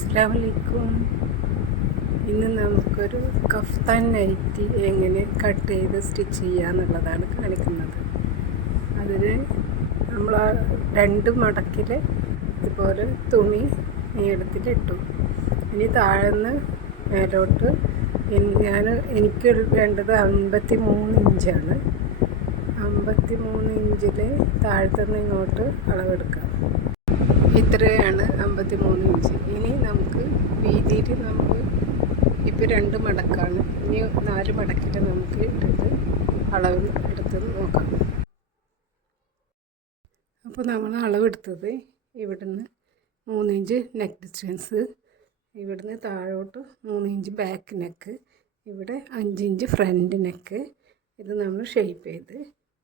അസ്സലാമു അലൈക്കും. ഇന്ന് നമുക്കൊരു കഫ്താൻ നൈറ്റി എങ്ങനെ കട്ട് ചെയ്ത് സ്റ്റിച്ച് ചെയ്യുക എന്നുള്ളതാണ് കാണിക്കുന്നത്. അതിന് നമ്മൾ രണ്ട് മടക്കിൽ ഇതുപോലെ തുണി നീളത്തിലിട്ടു. ഇനി താഴെന്ന് മേലോട്ട് എനിക്ക് വേണ്ടത് 53 ഇഞ്ചാണ്. 53 ഇഞ്ചിൽ താഴത്തുനിന്ന് ഇങ്ങോട്ട് അളവെടുക്കാം. ഇത്രയാണ് 53 ഇഞ്ച്. ഇനി നമുക്ക് വീതിയിൽ നമുക്ക് ഇപ്പോൾ 2 മടക്കാണ്, ഇനി 4 മടക്കിൽ നമുക്ക് ഇട്ടിട്ട് അളവ് എടുത്ത് നോക്കാം. അപ്പോൾ നമ്മൾ അളവെടുത്തത് ഇവിടുന്ന് 3 ഇഞ്ച് നെക്ക് ഡിസ്റ്റൻസ്, ഇവിടുന്ന് താഴോട്ട് 3 ഇഞ്ച് ബാക്ക് നെക്ക്, ഇവിടെ 5 ഇഞ്ച് ഫ്രണ്ട് നെക്ക്. ഇത് നമ്മൾ ഷേപ്പ് ചെയ്ത്,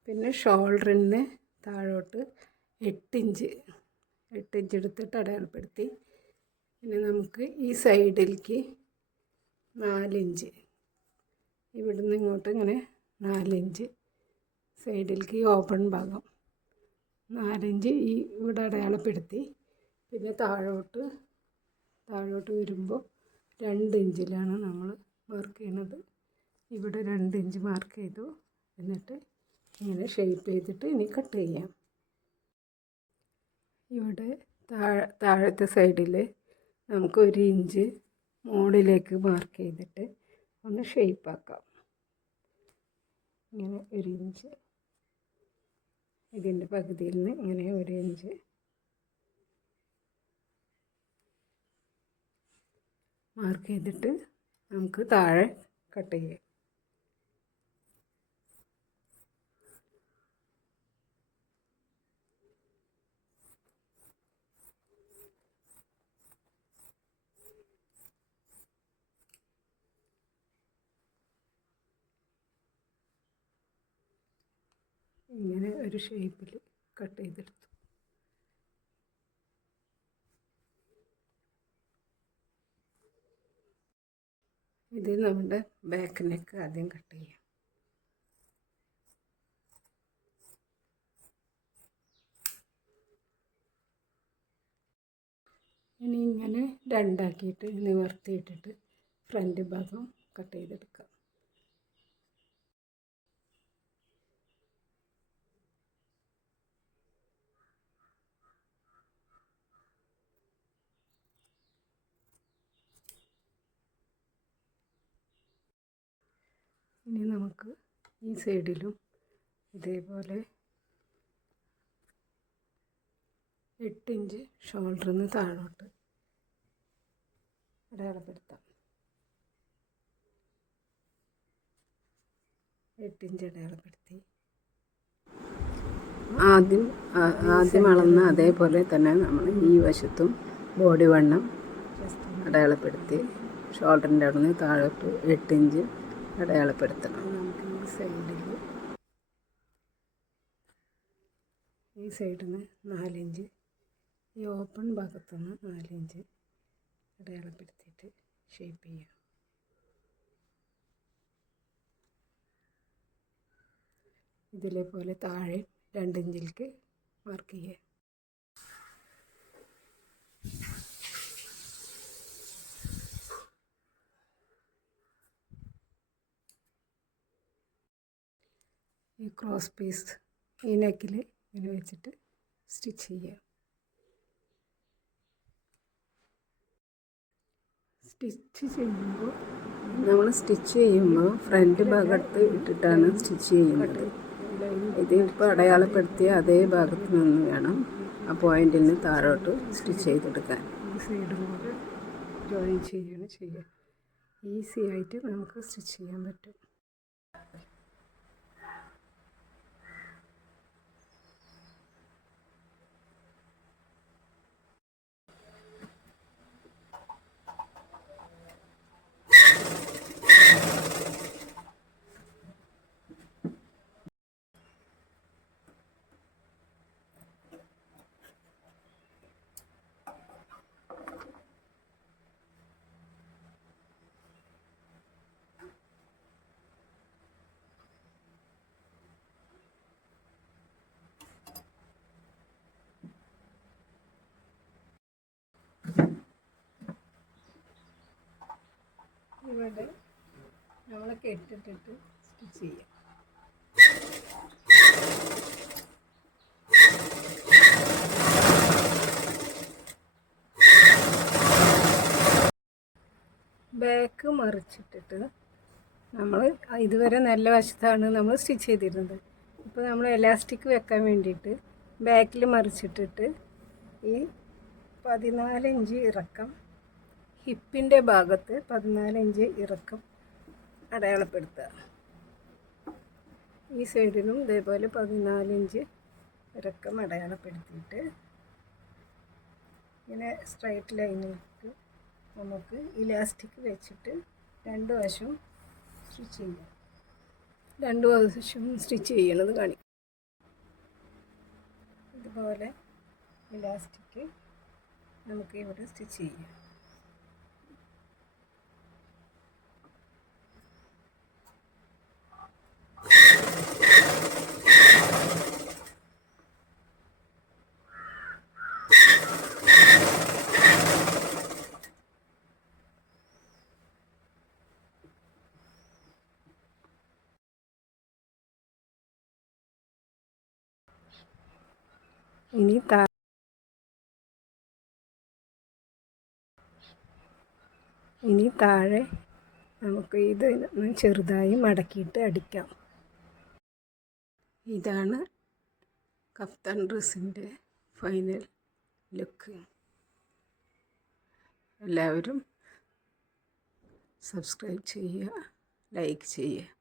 പിന്നെ ഷോൾഡറിന് താഴോട്ട് 8 ഇഞ്ച് എടുത്തിട്ട് അടയാളപ്പെടുത്തി. പിന്നെ നമുക്ക് ഈ സൈഡിലേക്ക് 4 ഇഞ്ച്, ഇവിടുന്ന് ഇങ്ങോട്ട് ഇങ്ങനെ 4 ഇഞ്ച് സൈഡിലേക്ക് ഓപ്പൺ ഭാഗം 4 ഇഞ്ച് ഇവിടെ അടയാളപ്പെടുത്തി. പിന്നെ താഴോട്ട് വരുമ്പോൾ 2 ഇഞ്ചിലാണ് നമ്മൾ മാർക്ക് ചെയ്യുന്നത്. ഇവിടെ 2 ഇഞ്ച് മാർക്ക് ചെയ്തു. എന്നിട്ട് ഇങ്ങനെ ഷേപ്പ് ചെയ്തിട്ട് ഇനി കട്ട് ചെയ്യാം. ഇവിടെ താഴത്തെ സൈഡിൽ നമുക്ക് 1 ഇഞ്ച് മുകളിലേക്ക് മാർക്ക് ചെയ്തിട്ട് ഒന്ന് ഷേപ്പാക്കാം. ഇങ്ങനെ 1 ഇഞ്ച് ഇതിൻ്റെ പകുതിയിൽ നിന്ന് ഇങ്ങനെ 1 ഇഞ്ച് മാർക്ക് ചെയ്തിട്ട് നമുക്ക് താഴെ കട്ട് ചെയ്യാം. ഇങ്ങനെ ഒരു ഷേപ്പിൽ കട്ട് ചെയ്തെടുത്തു. ഇത് നമ്മുടെ ബാക്ക് നെക്ക് ആദ്യം കട്ട് ചെയ്യാം. ഇനി ഇങ്ങനെ രണ്ടാക്കിയിട്ട് നിവർത്തിയിട്ടിട്ട് ഫ്രണ്ട് ഭാഗം കട്ട് ചെയ്തെടുക്കാം. ഇനി നമുക്ക് ഈ സൈഡിലും ഇതേപോലെ 8 ഇഞ്ച് ഷോൾഡറിൽ നിന്ന് താഴോട്ട് അടയാളപ്പെടുത്താം. 8 ഇഞ്ച് അടയാളപ്പെടുത്തി. ആദ്യം അളന്ന് അതേപോലെ തന്നെ നമ്മൾ ഈ വശത്തും ബോഡി വണ്ണം അടയാളപ്പെടുത്തി ഷോൾഡറിൻ്റെ അവിടെ നിന്ന് താഴോട്ട് 8 ഇഞ്ച് അടയാളപ്പെടുത്തണം. നമുക്ക് ഈ സൈഡിൽ നിന്ന് 4 ഇഞ്ച്, ഈ ഓപ്പൺ ഭാഗത്തുനിന്ന് 4 ഇഞ്ച് അടയാളപ്പെടുത്തിയിട്ട് ഷേപ്പ് ചെയ്യാം. ഇതിലേപോലെ താഴെ 2 ഇഞ്ചിലേക്ക് മാർക്ക് ചെയ്യുക. ഈ ക്രോസ് പീസ് ഈ നെക്കിൽ ഇങ്ങനെ വെച്ചിട്ട് സ്റ്റിച്ച് ചെയ്യുക. നമ്മൾ സ്റ്റിച്ച് ചെയ്യുമ്പോൾ ഫ്രണ്ട് ഭാഗത്ത് ഇട്ടിട്ടാണ് സ്റ്റിച്ച് ചെയ്യുന്നത്. ഇതിപ്പോൾ അടയാളപ്പെടുത്തിയ അതേ ഭാഗത്ത് നിന്ന് വേണം ആ പോയിൻറ്റിന് താഴോട്ട് സ്റ്റിച്ച് ചെയ്തെടുക്കാൻ. ഈ സൈഡും കൂടെ ജോയിൻ ചെയ്യുക. ഈസി ആയിട്ട് നമുക്ക് സ്റ്റിച്ച് ചെയ്യാൻ പറ്റും. കെട്ടിട്ടിട്ട് സ്റ്റിച്ച് ചെയ്യാം. ബാക്ക് മറിച്ചിട്ടിട്ട് നമ്മൾ ഇതുവരെ നല്ല വശത്താണ് നമ്മൾ സ്റ്റിച്ച് ചെയ്തിരുന്നത്. ഇപ്പോൾ നമ്മൾ എലാസ്റ്റിക് വെക്കാൻ വേണ്ടിയിട്ട് ബാക്കിൽ മറിച്ചിട്ടിട്ട് ഈ 14 ഇഞ്ച് ഇറക്കം, ഹിപ്പിൻ്റെ ഭാഗത്ത് 14 ഇഞ്ച് ഇറക്കം അടയാളപ്പെടുത്തുക. ഈ സൈഡിലും ഇതേപോലെ 14 ഇഞ്ച് ഇറക്കം അടയാളപ്പെടുത്തിയിട്ട് ഇങ്ങനെ സ്ട്രൈറ്റ് ലൈനിലേക്ക് നമുക്ക് ഇലാസ്റ്റിക് വെച്ചിട്ട് രണ്ട് വശവും സ്റ്റിച്ച് ചെയ്യാം. രണ്ട് വശവും സ്റ്റിച്ച് ചെയ്യണത് കാണിക്കും. ഇതുപോലെ ഇലാസ്റ്റിക് നമുക്ക് ഇവിടെ സ്റ്റിച്ച് ചെയ്യാം. ഇനി താഴെ നമുക്ക് ഇത് ചെറുതായി മടക്കിയിട്ട് അടിക്കാം. ഇതാണ് കഫ്താൻ ഡ്രസ്സിൻ്റെ ഫൈനൽ ലുക്ക്. എല്ലാവരും സബ്സ്ക്രൈബ് ചെയ്യുക, ലൈക്ക് ചെയ്യുക.